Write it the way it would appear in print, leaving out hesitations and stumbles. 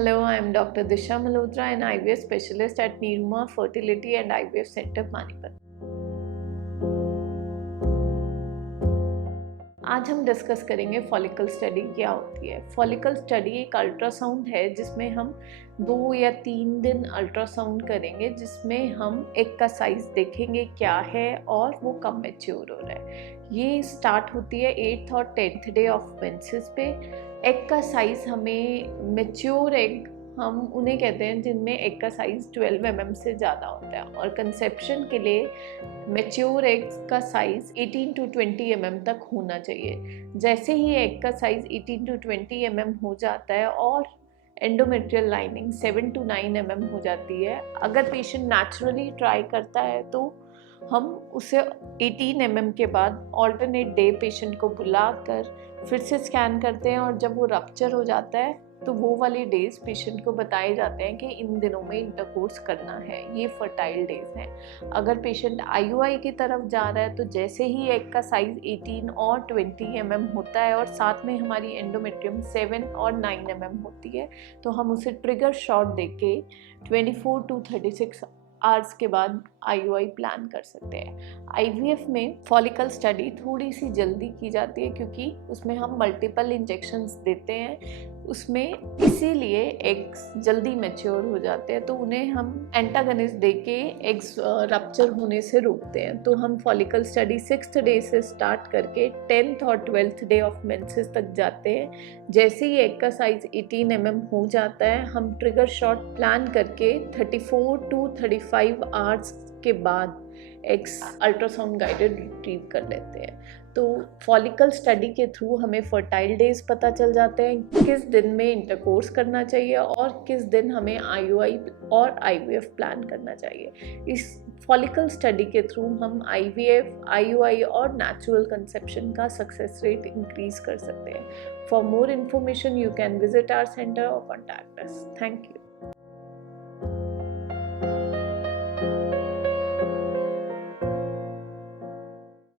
Hello, I am Dr. Disha Malhotra, an IVF specialist at Niruma Fertility and IVF Center, Panipat. आज हम discuss करेंगे follicle study क्या होती है। Follicle study एक अल्ट्रासाउंड है जिसमें हम 2 या 3 दिन अल्ट्रासाउंड करेंगे, जिसमें हम एग का साइज देखेंगे क्या है और वो कब मैच्योर हो रहा है। ये स्टार्ट होती है 8th और 10th डे ऑफ मेंसेस पे। एग का साइज हमें मैच्योर एग हम उन्हें कहते हैं जिनमें एग का साइज़ 12 mm से ज़्यादा होता है, और कंसेप्शन के लिए मैच्योर एग्स का साइज़ 18 to 20 mm तक होना चाहिए। जैसे ही एग का साइज़ 18 to 20 mm हो जाता है और एंडोमेट्रियल लाइनिंग 7 to 9 mm हो जाती है, अगर पेशेंट नेचुरली ट्राई करता है तो हम उसे 18 mm के बाद ऑल्टरनेट डे पेशेंट को बुलाकर फिर से स्कैन करते हैं, और जब वो रप्चर हो जाता है तो वो वाले डेज पेशेंट को बताए जाते हैं कि इन दिनों में इंटरकोर्स करना है, ये फर्टाइल डेज हैं। अगर पेशेंट IUI की तरफ जा रहा है तो जैसे ही एग का साइज़ 18 और 20 mm होता है और साथ में हमारी एंडोमेट्रियम 7 और 9 mm होती है, तो हम उसे ट्रिगर शॉट देके 24 to 36 आवर्स के बाद IUI प्लान कर सकते हैं। IVF में फॉलिकल स्टडी थोड़ी सी जल्दी की जाती है क्योंकि उसमें हम मल्टीपल इंजेक्शंस देते हैं, उसमें इसीलिए एग्स जल्दी मैच्योर हो जाते हैं, तो उन्हें हम एंटागनिस्ट देके एग्स रप्चर होने से रोकते हैं। तो हम फॉलिकल स्टडी 6th डे से स्टार्ट करके 10th और 12th डे ऑफ मेंसेस तक जाते हैं। जैसे ही एग का साइज 18 mm हो जाता है, हम ट्रिगर शॉट प्लान करके 34 to 35 आवर्स के बाद एग्स अल्ट्रासाउंड गाइडेड रिट्रीव कर लेते हैं। तो फॉलिकल स्टडी के थ्रू हमें फर्टाइल डेज पता चल जाते हैं, किस दिन में इंटरकोर्स करना चाहिए और किस दिन हमें IUI और IVF प्लान करना चाहिए। इस फॉलिकल स्टडी के थ्रू हम IVF, IUI और नेचुरल कंसेप्शन का सक्सेस रेट इंक्रीज कर सकते हैं। For more information you can visit our centre और कॉन्टैक्ट अस। Thank you.